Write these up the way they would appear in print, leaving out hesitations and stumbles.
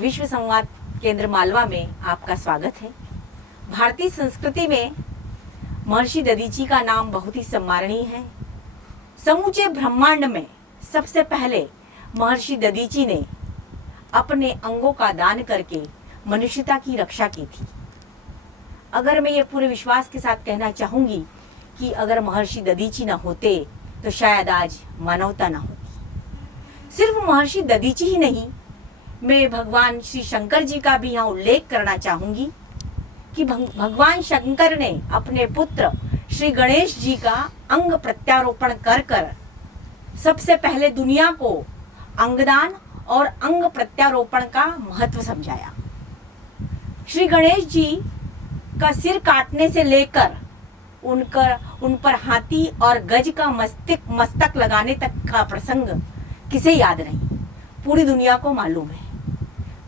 विश्व संवाद केंद्र मालवा में आपका स्वागत है। भारतीय संस्कृति में महर्षि दधीची का नाम बहुत ही सम्माननीय है। समूचे ब्रह्मांड में सबसे पहले महर्षि दधीची ने अपने अंगों का दान करके मनुष्यता की रक्षा की थी। अगर मैं ये पूरे विश्वास के साथ कहना चाहूंगी कि अगर महर्षि दधीची न होते तो शायद आज मानवता न होती। सिर्फ महर्षि दधीची ही नहीं, मैं भगवान श्री शंकर जी का भी यहाँ उल्लेख करना चाहूंगी कि भगवान शंकर ने अपने पुत्र श्री गणेश जी का अंग प्रत्यारोपण कर कर सबसे पहले दुनिया को अंगदान और अंग प्रत्यारोपण का महत्व समझाया। श्री गणेश जी का सिर काटने से लेकर उन पर हाथी और गज का मस्तक लगाने तक का प्रसंग किसे याद नहीं, पूरी दुनिया को मालूम है।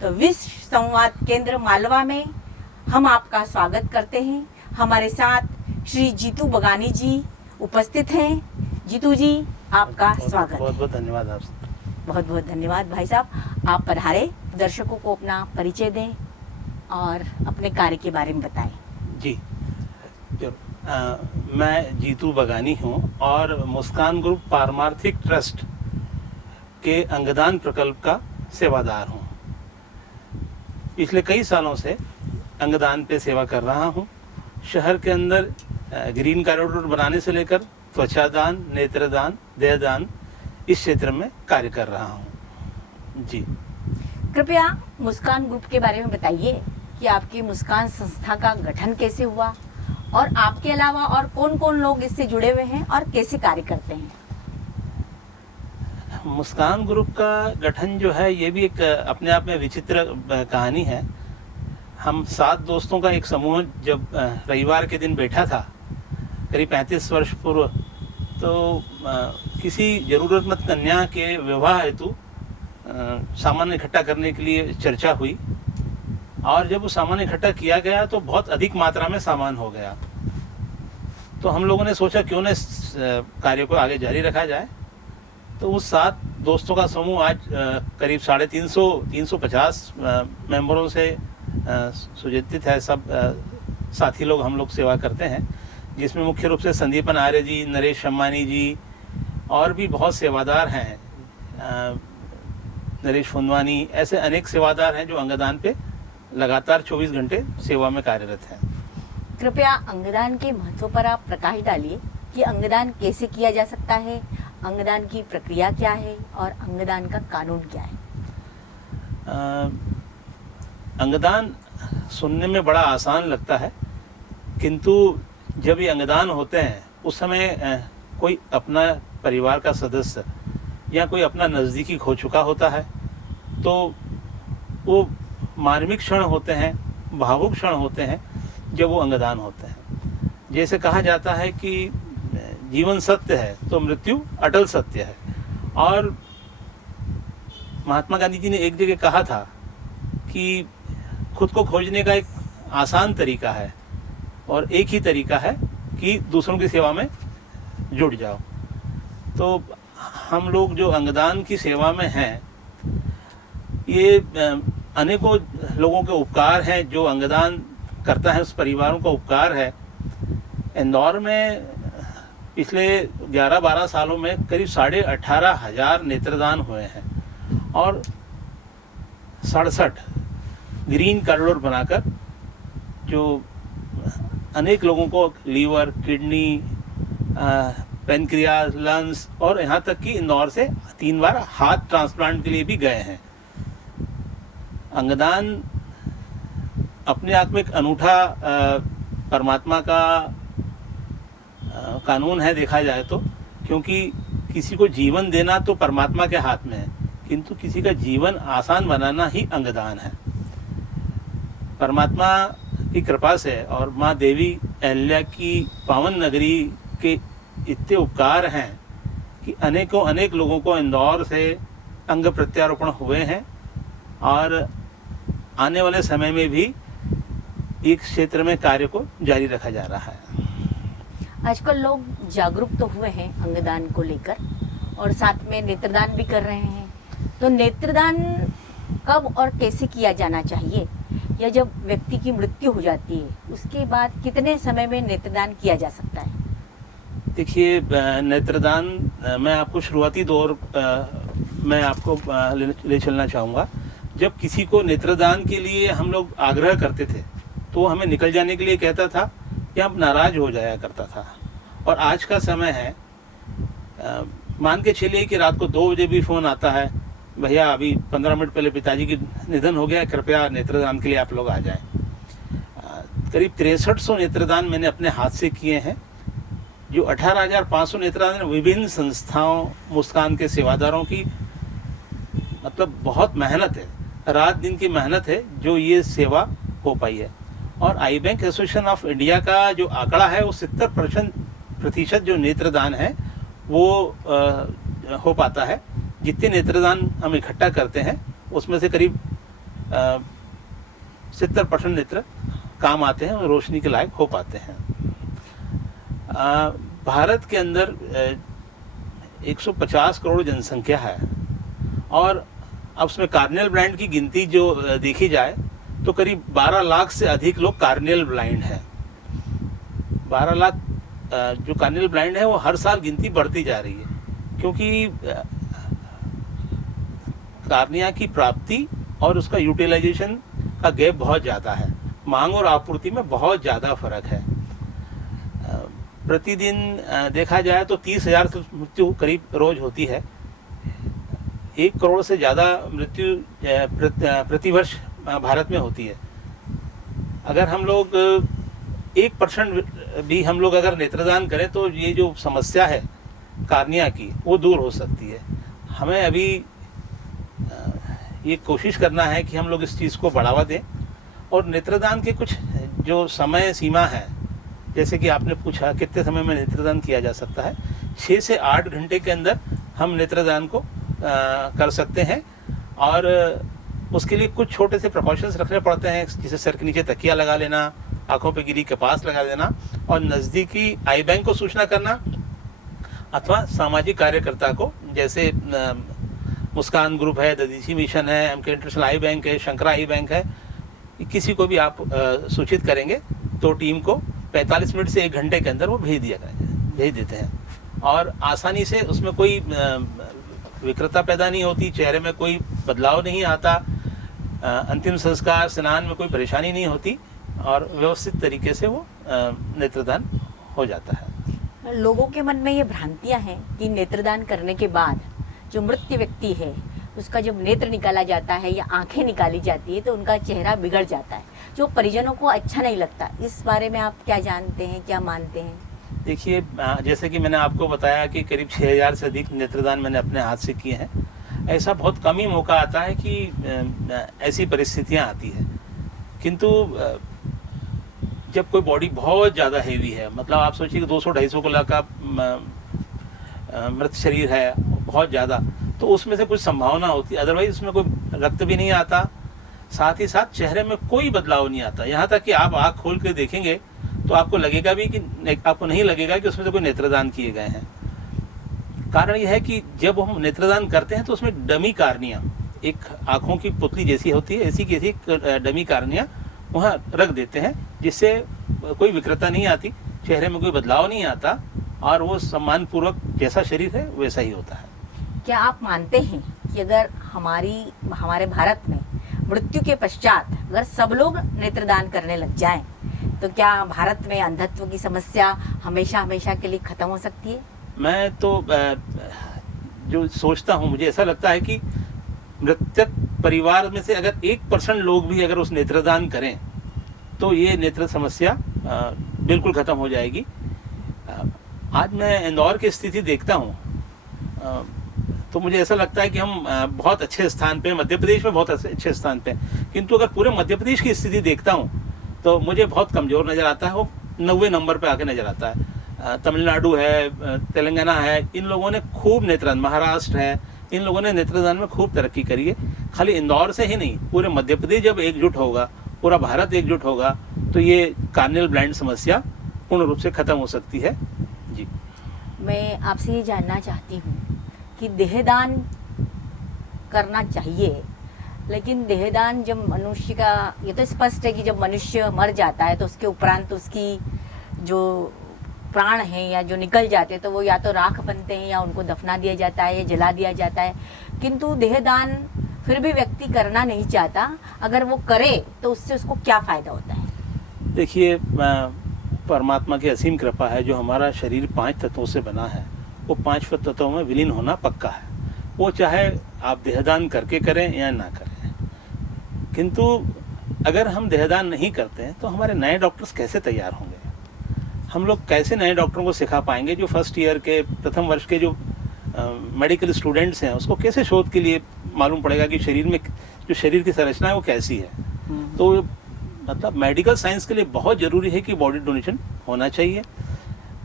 तो विश्व संवाद केंद्र मालवा में हम आपका स्वागत करते हैं। हमारे साथ श्री जीतू बगानी जी उपस्थित हैं। जीतू जी, आपका स्वागत। बहुत बहुत धन्यवाद आपसे। बहुत बहुत धन्यवाद भाई साहब, आप पधारे। दर्शकों को अपना परिचय दें और अपने कार्य के बारे में बताएं। जी, मैं जीतू बगानी हूँ और मुस्कान ग्रुप पारमार्थिक ट्रस्ट के अंगदान प्रकल्प का सेवादार हूँ। पिछले कई सालों से अंगदान पे सेवा कर रहा हूँ। शहर के अंदर ग्रीन कॉरिडोर बनाने से लेकर त्वचादान, नेत्रदान, देहदान, इस क्षेत्र में कार्य कर रहा हूँ। जी, कृपया मुस्कान ग्रुप के बारे में बताइए कि आपकी मुस्कान संस्था का गठन कैसे हुआ और आपके अलावा और कौन कौन लोग इससे जुड़े हुए हैं और कैसे कार्य करते हैं। मुस्कान ग्रुप का गठन जो है, ये भी एक अपने आप में विचित्र कहानी है। हम 7 दोस्तों का एक समूह जब रविवार के दिन बैठा था, करीब 35 वर्ष पूर्व, तो किसी ज़रूरतमंद कन्या के विवाह हेतु सामान इकट्ठा करने के लिए चर्चा हुई और जब वो सामान इकट्ठा किया गया तो बहुत अधिक मात्रा में सामान हो गया। तो हम लोगों ने सोचा क्यों न इस कार्य को आगे जारी रखा जाए। तो उस 7 दोस्तों का समूह आज करीब 350 मेंबरों से सुजित है। सब साथी लोग हम लोग सेवा करते हैं, जिसमें मुख्य रूप से संदीपन आर्य जी, नरेश अम्बानी जी और भी बहुत सेवादार हैं, नरेश फुंदवानी, ऐसे अनेक सेवादार हैं जो अंगदान पे लगातार 24 घंटे सेवा में कार्यरत हैं। कृपया अंगदान के महत्व पर आप प्रकाश डालिए कि अंगदान कैसे किया जा सकता है, अंगदान की प्रक्रिया क्या है और अंगदान का कानून क्या है। अंगदान सुनने में बड़ा आसान लगता है, किंतु जब ये अंगदान होते हैं उस समय कोई अपना परिवार का सदस्य या कोई अपना नज़दीकी खो चुका होता है, तो वो मार्मिक क्षण होते हैं, भावुक क्षण होते हैं जब वो अंगदान होते हैं। जैसे कहा जाता है कि जीवन सत्य है तो मृत्यु अटल सत्य है। और महात्मा गांधी जी ने एक जगह कहा था कि खुद को खोजने का एक आसान तरीका है और एक ही तरीका है कि दूसरों की सेवा में जुड़ जाओ। तो हम लोग जो अंगदान की सेवा में हैं, ये अनेकों लोगों के उपकार हैं। जो अंगदान करता है उस परिवारों का उपकार है। इंदौर में पिछले 11-12 सालों में करीब 18,500 नेत्रदान हुए हैं और 67 ग्रीन कॉरिडोर बनाकर जो अनेक लोगों को लीवर, किडनी, पेनक्रियाज, लंग्स और यहाँ तक कि इंदौर से 3 बार हार्ट ट्रांसप्लांट के लिए भी गए हैं। अंगदान अपने आप में एक अनूठा परमात्मा का कानून है देखा जाए तो, क्योंकि किसी को जीवन देना तो परमात्मा के हाथ में है, किंतु किसी का जीवन आसान बनाना ही अंगदान है। परमात्मा की कृपा से और माँ देवी अहल्या की पावन नगरी के इतने उपकार हैं कि अनेक लोगों को इंदौर से अंग प्रत्यारोपण हुए हैं और आने वाले समय में भी इस क्षेत्र में कार्य को जारी रखा जा रहा है। आजकल लोग जागरूक तो हुए हैं अंगदान को लेकर और साथ में नेत्रदान भी कर रहे हैं। तो नेत्रदान कब और कैसे किया जाना चाहिए, या जब व्यक्ति की मृत्यु हो जाती है उसके बाद कितने समय में नेत्रदान किया जा सकता है? देखिए, नेत्रदान मैं आपको शुरुआती दौर मैं आपको ले चलना चाहूँगा। जब किसी को नेत्रदान के लिए हम लोग आग्रह करते थे तो हमें निकल जाने के लिए कहता था या हम नाराज हो जाया करता था। और आज का समय है, मान के चलिए कि रात को 2 बजे भी फ़ोन आता है, भैया अभी 15 मिनट पहले पिताजी की निधन हो गया, कृपया नेत्रदान के लिए आप लोग आ जाएं। करीब 6300 नेत्रदान मैंने अपने हाथ से किए हैं। जो 18,500 नेत्रदान विभिन्न संस्थाओं, मुस्कान के सेवादारों की मतलब बहुत मेहनत है, रात दिन की मेहनत है जो ये सेवा हो पाई है। और आई बैंक एसोसिएशन ऑफ इंडिया का जो आंकड़ा है वो 70% जो नेत्रदान है वो हो पाता है। जितने नेत्रदान हम इकट्ठा करते हैं उसमें से करीब 70% नेत्र काम आते हैं और रोशनी के लायक हो पाते हैं। भारत के अंदर 150 करोड़ जनसंख्या है और अब उसमें कार्नियल ब्लाइंड की गिनती जो देखी जाए तो करीब 12 लाख से अधिक लोग कार्नियल ब्लाइंड हैं। 12 लाख जो कार्नियल ब्लाइंड है वो हर साल गिनती बढ़ती जा रही है, क्योंकि कार्निया की प्राप्ति और उसका यूटिलाइजेशन का गैप बहुत ज़्यादा है। मांग और आपूर्ति में बहुत ज़्यादा फर्क है। प्रतिदिन देखा जाए तो 30,000 मृत्यु करीब रोज होती है। 1 करोड़ से ज़्यादा मृत्यु प्रतिवर्ष भारत में होती है। अगर हम लोग 1% भी हम लोग अगर नेत्रदान करें तो ये जो समस्या है कार्निया की वो दूर हो सकती है। हमें अभी ये कोशिश करना है कि हम लोग इस चीज़ को बढ़ावा दें और नेत्रदान के कुछ जो समय सीमा है, जैसे कि आपने पूछा कितने समय में नेत्रदान किया जा सकता है, 6 से 8 घंटे के अंदर हम नेत्रदान को कर सकते हैं। और उसके लिए कुछ छोटे से प्रिकॉशंस रखने पड़ते हैं, जैसे सर के नीचे तकिया लगा लेना, आंखों पे गिरी कपास लगा देना और नज़दीकी आई बैंक को सूचना करना अथवा सामाजिक कार्यकर्ता को, जैसे मुस्कान ग्रुप है, ददीची मिशन है, एमके इंटरनेशनल आई बैंक है, शंकरा आई बैंक है, किसी को भी आप सूचित करेंगे तो टीम को 45 मिनट से 1 घंटे के अंदर वो भेज देते हैं। और आसानी से उसमें कोई विकृतता पैदा नहीं होती, चेहरे में कोई बदलाव नहीं आता, अंतिम संस्कार स्नान में कोई परेशानी नहीं होती और व्यवस्थित तरीके से वो नेत्रदान हो जाता है। लोगों के मन में ये भ्रांतियां हैं कि नेत्रदान करने के बाद जो मृत व्यक्ति है उसका जब नेत्र निकाला जाता है या आंखें निकाली जाती है तो उनका चेहरा बिगड़ जाता है, जो परिजनों को अच्छा नहीं लगता। इस बारे में आप क्या जानते हैं, क्या मानते हैं? देखिए, जैसे कि मैंने आपको बताया कि करीब 6,000 से अधिक नेत्रदान मैंने अपने हाथ से किए हैं। ऐसा बहुत कम ही मौका आता है कि ऐसी परिस्थितियां आती है, किंतु जब कोई बॉडी बहुत ज़्यादा हेवी है, मतलब आप सोचिए कि 200-250 किलो का मृत शरीर है बहुत ज़्यादा, तो उसमें से कुछ संभावना होती है, अदरवाइज उसमें कोई रक्त भी नहीं आता, साथ ही साथ चेहरे में कोई बदलाव नहीं आता। यहाँ तक कि आप आँख खोल के देखेंगे तो आपको लगेगा भी कि आपको नहीं लगेगा कि उसमें से कोई नेत्रदान किए गए हैं। कारण यह है कि जब हम नेत्रदान करते हैं तो उसमें डमी कार्निया, एक आँखों की पुतली जैसी होती है, ऐसी की ऐसी डमी कार्निया वहाँ रख देते हैं, जिससे कोई विकृतता नहीं आती, चेहरे में कोई बदलाव नहीं आता और वो सम्मानपूर्वक जैसा शरीर है वैसा ही होता है। क्या आप मानते हैं कि अगर हमारे भारत में मृत्यु के पश्चात अगर सब लोग नेत्रदान करने लग जाएं तो क्या भारत में अंधत्व की समस्या हमेशा हमेशा के लिए खत्म हो सकती है? मैं तो जो सोचता हूँ, मुझे ऐसा लगता है कि मृतक परिवार में से अगर 1% लोग भी अगर उस नेत्रदान करें तो ये नेत्र समस्या बिल्कुल खत्म हो जाएगी। आज मैं इंदौर की स्थिति देखता हूँ तो मुझे ऐसा लगता है कि हम बहुत अच्छे स्थान पे, मध्य प्रदेश में बहुत अच्छे स्थान पे, किंतु अगर पूरे मध्य प्रदेश की स्थिति देखता हूँ तो मुझे बहुत कमज़ोर नज़र आता है। वो 90 नंबर पे आके नज़र आता है। तमिलनाडु है, तेलंगाना है, इन लोगों ने खूब नेत्रदान, महाराष्ट्र है, इन लोगों ने नेत्रदान में खूब तरक्की करी है। खाली इंदौर से ही नहीं, पूरे मध्य प्रदेश जब एकजुट होगा, पूरा भारत एकजुट होगा तो ये कार्नियल ब्लाइंड समस्या पूर्ण रूप से खत्म हो सकती है। जी, मैं आपसे ये जानना चाहती हूँ कि देहदान करना चाहिए लेकिन देहदान जब मनुष्य का, ये तो स्पष्ट है कि जब मनुष्य मर जाता है तो उसके उपरांत उसकी जो प्राण हैं या जो निकल जाते हैं तो वो या तो राख बनते हैं या उनको दफना दिया जाता है या जला दिया जाता है। किंतु देहदान फिर भी व्यक्ति करना नहीं चाहता, अगर वो करे तो उससे उसको क्या फायदा होता है? देखिए, परमात्मा की असीम कृपा है, जो हमारा शरीर 5 तत्वों से बना है वो 5 तत्वों में विलीन होना पक्का है। वो चाहे आप देहदान करके करें या ना करें। किंतु अगर हम देहदान नहीं करते हैं तो हमारे नए डॉक्टर्स कैसे तैयार होंगे? हम लोग कैसे नए डॉक्टरों को सिखा पाएंगे? जो फर्स्ट ईयर के, प्रथम वर्ष के जो मेडिकल स्टूडेंट्स हैं, उसको कैसे शोध के लिए मालूम पड़ेगा कि शरीर में जो शरीर की संरचना है वो कैसी है? तो मतलब मेडिकल साइंस के लिए बहुत ज़रूरी है कि बॉडी डोनेशन होना चाहिए।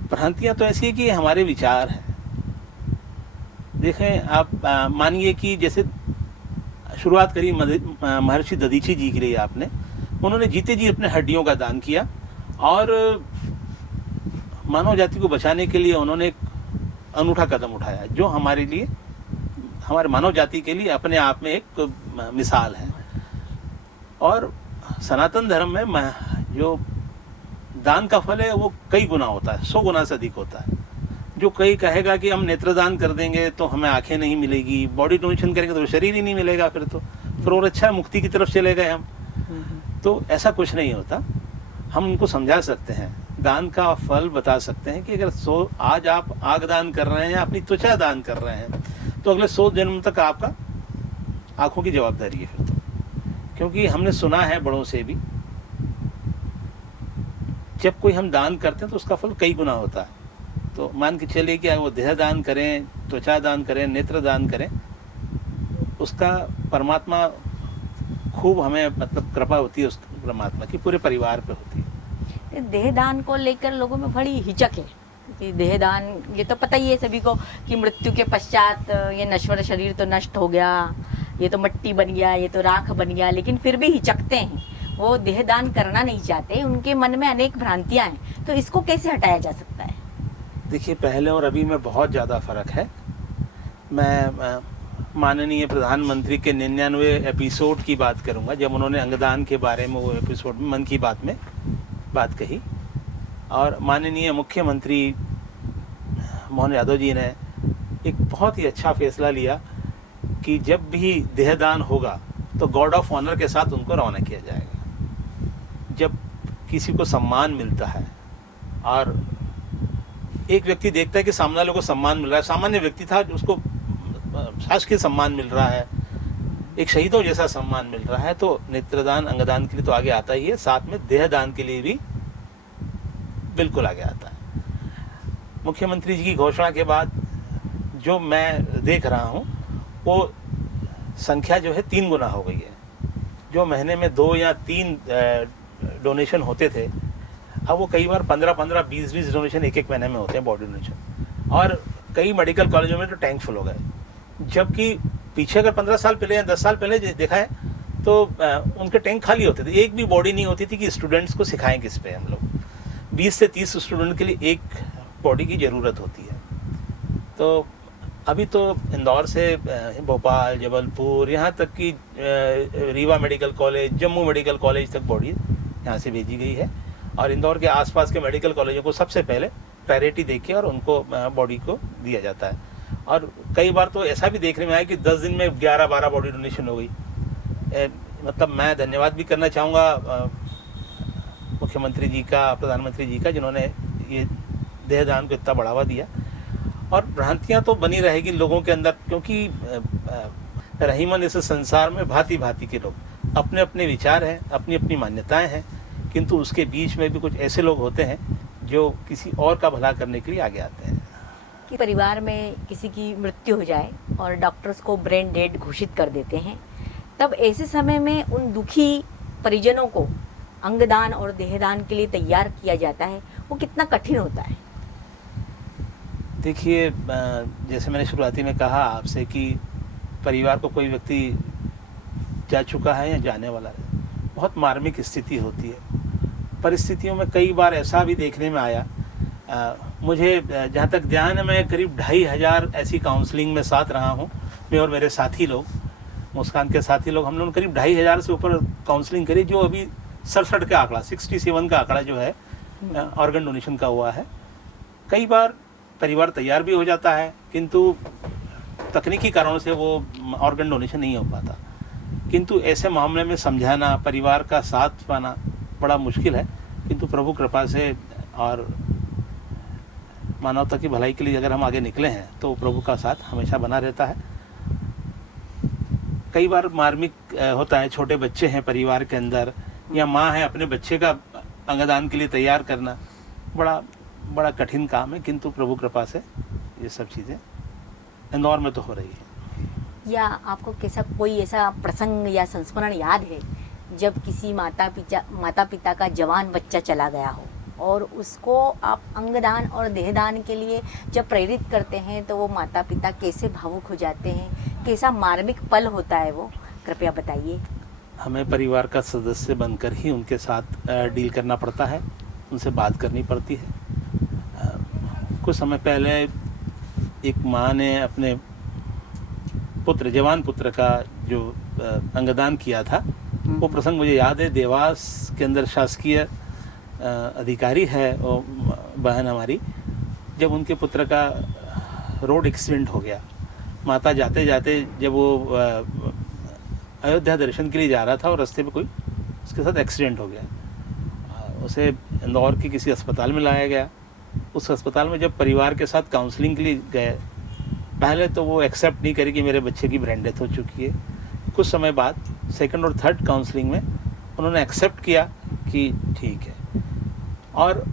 भ्रांतियाँ तो ऐसी है कि हमारे विचार हैं। देखें आप, मानिए कि जैसे शुरुआत करी महर्षि दधीची जी के लिए आपने, उन्होंने जीते जी अपने हड्डियों का दान किया और मानव जाति को बचाने के लिए उन्होंने एक अनूठा कदम उठाया, जो हमारे लिए, हमारे मानव जाति के लिए अपने आप में एक मिसाल है। और सनातन धर्म में जो दान का फल है वो कई गुना होता है, 100 गुना से अधिक होता है। जो कोई कहेगा कि हम नेत्रदान कर देंगे तो हमें आंखें नहीं मिलेगी, बॉडी डोनेशन करेंगे तो शरीर ही नहीं मिलेगा, फिर और अच्छा मुक्ति की तरफ चले गए हम। तो ऐसा कुछ नहीं होता। हम उनको समझा सकते हैं, दान का फल बता सकते हैं कि अगर आज आप आग दान कर रहे हैं, अपनी त्वचा दान कर रहे हैं, तो अगले 100 जन्म तक आपका आंखों की जवाबदारी है फिर तो। क्योंकि हमने सुना है बड़ों से भी, जब कोई हम दान करते हैं तो उसका फल कई गुना होता है। तो मान के चलिए कि वो देह दान करें, त्वचा दान करें, नेत्र दान करें, उसका परमात्मा खूब हमें मतलब कृपा होती है, उस परमात्मा की पूरे परिवार पे होती है। देहदान को लेकर लोगों में बड़ी हिचक है कि देहदान, ये तो पता ही है सभी को कि मृत्यु के पश्चात ये नश्वर शरीर तो नष्ट हो गया, ये तो मिट्टी बन गया, ये तो राख बन गया, लेकिन फिर भी हिचकते हैं, वो देहदान करना नहीं चाहते। उनके मन में अनेक भ्रांतियां हैं, तो इसको कैसे हटाया जा सकता है? देखिए, पहले और अभी में बहुत ज़्यादा फर्क है। मैं माननीय प्रधानमंत्री के 99वें एपिसोड की बात करूंगा, जब उन्होंने अंगदान के बारे में वो एपिसोड में मन की बात में बात कही, और माननीय मुख्यमंत्री मोहन यादव जी ने एक बहुत ही अच्छा फैसला लिया कि जब भी देहदान होगा तो गॉर्ड ऑफ ऑनर के साथ उनको रवाना किया जाएगा। जब किसी को सम्मान मिलता है और एक व्यक्ति देखता है कि सामने वाले को सम्मान मिल रहा है, सामान्य व्यक्ति था उसको शासकीय सम्मान मिल रहा है, एक शहीदों जैसा सम्मान मिल रहा है, तो नेत्रदान अंगदान के लिए तो आगे आता ही है, साथ में देहदान के लिए भी बिल्कुल आगे आता है। मुख्यमंत्री जी की घोषणा के बाद जो मैं देख रहा हूँ वो संख्या जो है 3 गुना हो गई है। जो महीने में 2 या 3 डोनेशन होते थे, अब वो कई बार 15-15, 20-20 डोनेशन एक महीने में होते हैं, बॉडी डोनेशन। और कई मेडिकल कॉलेजों में तो टैंक फुल हो गए, जबकि पीछे अगर 15 साल पहले या 10 साल पहले देखा है तो उनके टैंक खाली होते थे, एक भी बॉडी नहीं होती थी कि स्टूडेंट्स को सिखाएं किस पे। हम लोग 20 से 30 स्टूडेंट के लिए एक बॉडी की ज़रूरत होती है। तो अभी तो इंदौर से भोपाल, जबलपुर, यहाँ तक कि Rewa medical college, Jammu medical college तक बॉडी यहाँ से भेजी गई है, और इंदौर के आसपास के मेडिकल कॉलेजों को सबसे पहले प्रायोरिटी देके और उनको बॉडी को दिया जाता है। और कई बार तो ऐसा भी देखने में आया कि 10 दिन में 11-12 बॉडी डोनेशन हो गई। मतलब मैं धन्यवाद भी करना चाहूँगा मुख्यमंत्री जी का, प्रधानमंत्री जी का, जिन्होंने ये देहदान को इतना बढ़ावा दिया। और भ्रांतियाँ तो बनी रहेगी लोगों के अंदर, क्योंकि रहीमन इस संसार में भांति भांति के लोग, अपने अपने विचार हैं, अपनी अपनी मान्यताएं हैं, किंतु उसके बीच में भी कुछ ऐसे लोग होते हैं जो किसी और का भला करने के लिए आगे आते हैं। कि परिवार में किसी की मृत्यु हो जाए और डॉक्टर्स को ब्रेन डेड घोषित कर देते हैं, तब ऐसे समय में उन दुखी परिजनों को अंगदान और देहदान के लिए तैयार किया जाता है, वो कितना कठिन होता है? देखिए, जैसे मैंने शुरुआती में कहा आपसे कि परिवार को कोई व्यक्ति जा चुका है या जाने वाला है, बहुत मार्मिक स्थिति होती है। परिस्थितियों में कई बार ऐसा भी देखने में आया, मुझे जहाँ तक ध्यान है, मैं करीब 2500 ऐसी काउंसलिंग में साथ रहा हूँ, मैं और मेरे साथी लोग। मुस्कान के साथी लोग, हम लोगों ने करीब 2500 से ऊपर काउंसलिंग करी, जो अभी 67 का आंकड़ा, 67 का आंकड़ा जो है ऑर्गन डोनेशन का हुआ है। कई बार परिवार तैयार भी हो जाता है, किंतु तकनीकी कारणों से वो ऑर्गन डोनेशन नहीं हो पाता। किंतु ऐसे मामले में समझाना, परिवार का साथ पाना बड़ा मुश्किल है, किंतु प्रभु कृपा से और मानवता की भलाई के लिए अगर हम आगे निकले हैं तो प्रभु का साथ हमेशा बना रहता है। कई बार मार्मिक होता है, छोटे बच्चे हैं परिवार के अंदर, या माँ है, अपने बच्चे का अंगदान के लिए तैयार करना बड़ा कठिन काम है, किंतु प्रभु कृपा से ये सब चीज़ें इंदौर में तो हो रही है। या आपको कैसा कोई ऐसा प्रसंग या संस्मरण याद है जब किसी माता पिता का जवान बच्चा चला गया हो और उसको आप अंगदान और देहदान के लिए जब प्रेरित करते हैं तो वो माता पिता कैसे भावुक हो जाते हैं, कैसा मार्मिक पल होता है वो, कृपया बताइए। हमें परिवार का सदस्य बनकर ही उनके साथ डील करना पड़ता है, उनसे बात करनी पड़ती है। कुछ समय पहले एक माँ ने अपने पुत्र, जवान पुत्र का जो अंगदान किया था, वो प्रसंग मुझे याद है। देवास के अंदर शासकीय अधिकारी है वो बहन हमारी, जब उनके पुत्र का रोड एक्सीडेंट हो गया, माता जाते जाते जब वो अयोध्या दर्शन के लिए जा रहा था और रास्ते में कोई उसके साथ एक्सीडेंट हो गया, उसे इंदौर के किसी अस्पताल में लाया गया। उस अस्पताल में जब परिवार के साथ काउंसलिंग के लिए गए, पहले तो वो एक्सेप्ट नहीं करी कि मेरे बच्चे की ब्रेन डेथ हो चुकी है। कुछ समय बाद सेकंड और थर्ड काउंसलिंग में उन्होंने एक्सेप्ट किया कि ठीक है, और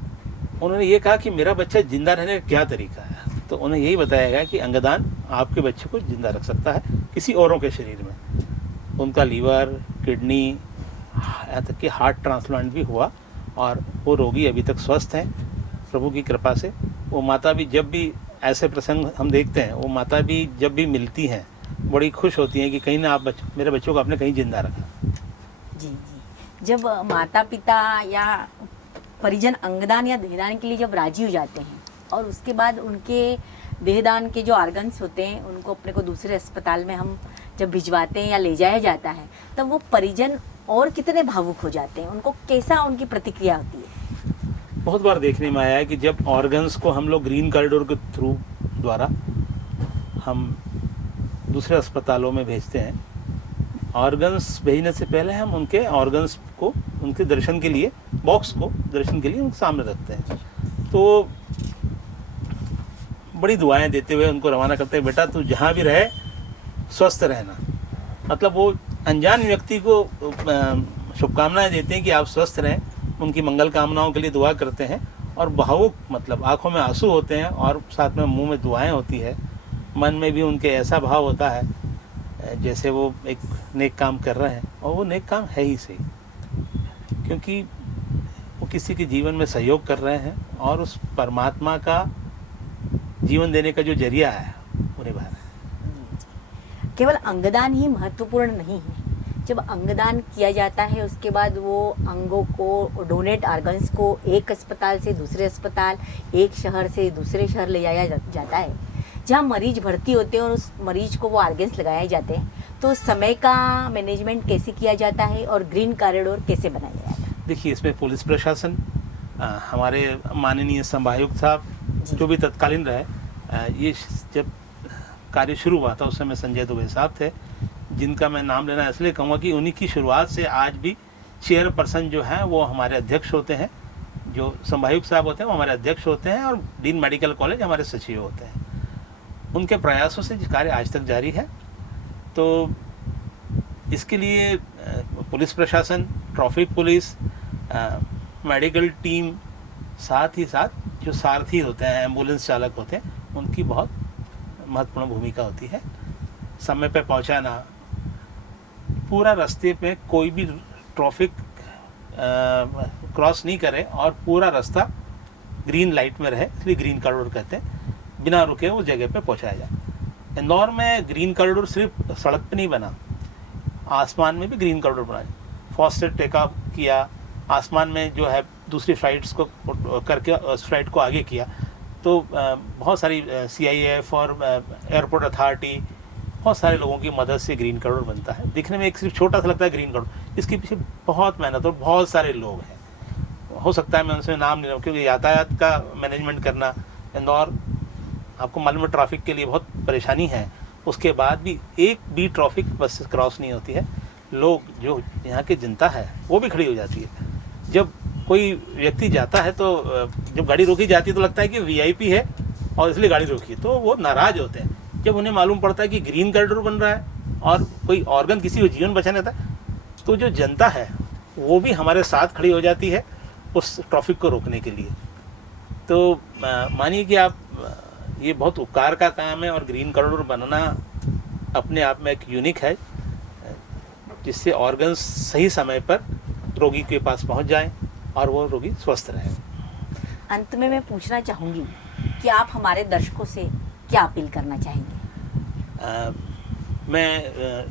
उन्होंने ये कहा कि मेरा बच्चा जिंदा रहने का क्या तरीका है। तो उन्हें यही बताया गया कि अंगदान आपके बच्चे को जिंदा रख सकता है किसी औरों के शरीर में। उनका लीवर, किडनी, यहाँ तक कि हार्ट ट्रांसप्लांट भी हुआ और वो रोगी अभी तक स्वस्थ हैं प्रभु की कृपा से। वो माता भी, जब भी ऐसे प्रसंग हम देखते हैं, वो माता भी जब भी मिलती हैं बड़ी खुश होती हैं कि कहीं ना आप मेरे बच्चों को आपने कहीं जिंदा रखा। जी जी, जब माता पिता या परिजन अंगदान या देहदान के लिए जब राजी हो जाते हैं और उसके बाद उनके देहदान के जो ऑर्गन्स होते हैं उनको अपने को दूसरे अस्पताल में हम जब भिजवाते हैं या ले जाया जाता है, तब वो परिजन और कितने भावुक हो जाते हैं, उनको कैसा उनकी प्रतिक्रिया होती है? बहुत बार देखने में आया है कि जब ऑर्गन्स को हम लोग ग्रीन कॉरिडोर के थ्रू द्वारा हम दूसरे अस्पतालों में भेजते हैं, ऑर्गन्स भेजने से पहले हम उनके ऑर्गन्स को उनके दर्शन के लिए, बॉक्स को दर्शन के लिए उनके सामने रखते हैं। तो बड़ी दुआएं देते हुए उनको रवाना करते हैं, बेटा तू जहाँ भी रहे स्वस्थ रहना। मतलब वो अनजान व्यक्ति को शुभकामनाएं देते हैं कि आप स्वस्थ रहें, उनकी मंगल कामनाओं के लिए दुआ करते हैं, और भावुक, मतलब आंखों में आंसू होते हैं और साथ में मुंह में दुआएं होती है। मन में भी उनके ऐसा भाव होता है जैसे वो एक नेक काम कर रहे हैं, और वो नेक काम है ही सही, क्योंकि वो किसी के जीवन में सहयोग कर रहे हैं और उस परमात्मा का जीवन देने का जो जरिया है वो निभा रहे हैं। केवल अंगदान ही महत्वपूर्ण नहीं है, जब अंगदान किया जाता है उसके बाद वो अंगों को, डोनेट ऑर्गन्स को एक अस्पताल से दूसरे अस्पताल, एक शहर से दूसरे शहर ले जाया जाता है, जहाँ मरीज भर्ती होते हैं और उस मरीज को वो ऑर्गन्स लगाए जाते हैं, तो समय का मैनेजमेंट कैसे किया जाता है और ग्रीन कॉरिडोर कैसे बनाया जाता है? देखिए, इसमें पुलिस प्रशासन, हमारे माननीय संभायुक्त साहब जो भी तत्कालीन रहे, ये जब कार्य शुरू हुआ था उस समय संजय दुबे साहब थे, जिनका मैं नाम लेना इसलिए कहूँगा कि उन्हीं की शुरुआत से आज भी चेयरपर्सन जो हैं वो हमारे अध्यक्ष होते हैं, जो संभायुक्त साहब होते हैं वो हमारे अध्यक्ष होते हैं, और डीन मेडिकल कॉलेज हमारे सचिव होते हैं। उनके प्रयासों से कार्य आज तक जारी है। तो इसके लिए पुलिस प्रशासन, ट्रैफिक पुलिस, मेडिकल टीम, साथ ही साथ जो सारथी होते हैं, एम्बुलेंस चालक होते हैं, उनकी बहुत महत्वपूर्ण भूमिका होती है। समय पे पहुंचाना, पूरा रास्ते पे कोई भी ट्रैफिक क्रॉस नहीं करे और पूरा रास्ता ग्रीन लाइट में रहे, इसलिए ग्रीन कॉरिडोर कहते हैं, बिना रुके उस जगह पे पहुंचाया जाए। इंदौर में ग्रीन कॉरिडोर सिर्फ सड़क पे नहीं बना, आसमान में भी ग्रीन कॉरिडोर बना, फास्टर टेक ऑफ किया, आसमान में जो है दूसरी फ्लाइट्स को करके उस फ्लाइट को आगे किया। तो बहुत सारी CIF और एयरपोर्ट अथॉरिटी बहुत सारे लोगों की मदद से ग्रीन कॉरिडोर बनता है। दिखने में एक सिर्फ छोटा सा लगता है ग्रीन कॉरिडोर, इसके पीछे बहुत मेहनत और बहुत सारे लोग हैं। हो सकता है मैं उनसे नाम नहीं लूँ, क्योंकि यातायात का मैनेजमेंट करना, इंदौर आपको मालूम है ट्रैफिक के लिए बहुत परेशानी है, उसके बाद भी एक भी ट्रैफिक बस क्रॉस नहीं होती है। लोग जो यहाँ की जनता है वो भी खड़ी हो जाती है। जब कोई व्यक्ति जाता है तो जब गाड़ी रोकी जाती है तो लगता है कि वीआईपी है और इसलिए गाड़ी रोकी है, तो वो नाराज़ होते हैं। जब उन्हें मालूम पड़ता है कि ग्रीन कॉरिडोर बन रहा है और कोई ऑर्गन किसी को जीवन बचाने था, तो जो जनता है वो भी हमारे साथ खड़ी हो जाती है उस ट्रैफिक को रोकने के लिए। तो मानिए कि आप ये बहुत उपकार का काम है और ग्रीन कॉरिडोर बनना अपने आप में एक यूनिक है, जिससे ऑर्गन्स सही समय पर रोगी के पास पहुंच जाएं और वो रोगी स्वस्थ रहे। अंत में मैं पूछना चाहूँगी कि आप हमारे दर्शकों से क्या अपील करना चाहेंगे? मैं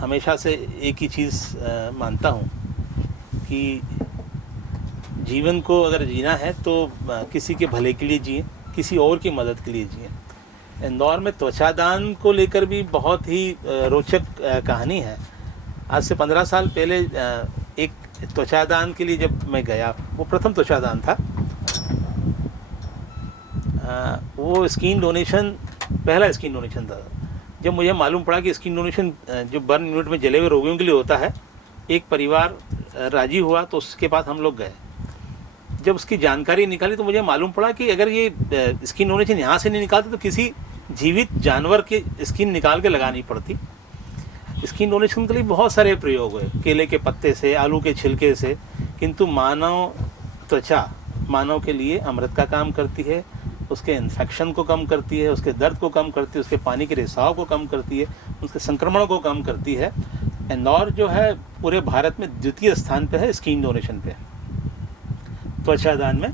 हमेशा से एक ही चीज़ मानता हूँ कि जीवन को अगर जीना है तो किसी के भले के लिए जिए, किसी और की मदद के लिए जिए। इंदौर में त्वचादान को लेकर भी बहुत ही रोचक कहानी है। आज से 15 साल पहले एक त्वचादान के लिए जब मैं गया, वो प्रथम त्वचादान था, वो स्किन डोनेशन, पहला स्किन डोनेशन था। जब मुझे मालूम पड़ा कि स्किन डोनेशन जो बर्न यूनिट में जले हुए रोगियों के लिए होता है, एक परिवार राजी हुआ तो उसके पास हम लोग गए। जब उसकी जानकारी निकाली तो मुझे मालूम पड़ा कि अगर ये स्किन डोनेशन यहाँ से नहीं निकालते तो किसी जीवित जानवर की स्किन निकाल के लगानी पड़ती। स्किन डोनेशन के लिए बहुत सारे प्रयोग हुए, केले के पत्ते से, आलू के छिलके से, किंतु मानव त्वचा मानव के लिए अमृत का काम करती है। उसके इन्फेक्शन को कम करती है, उसके दर्द को कम करती है, उसके पानी के रिसाव को कम करती है, उसके संक्रमण को कम करती है। इंदौर जो है पूरे भारत में द्वितीय स्थान पे है स्किन डोनेशन पे, त्वचादान में।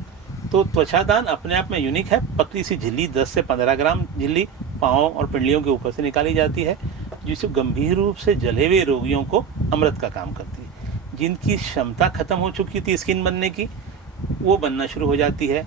तो त्वचादान अपने आप में यूनिक है। पतली सी झिल्ली 10 से 15 ग्राम झिल्ली पाँव और पिंडलियों के ऊपर से निकाली जाती है, जिससे गंभीर रूप से जले हुए रोगियों को अमृत का काम करती है। जिनकी क्षमता खत्म हो चुकी थी स्किन बनने की, वो बनना शुरू हो जाती है।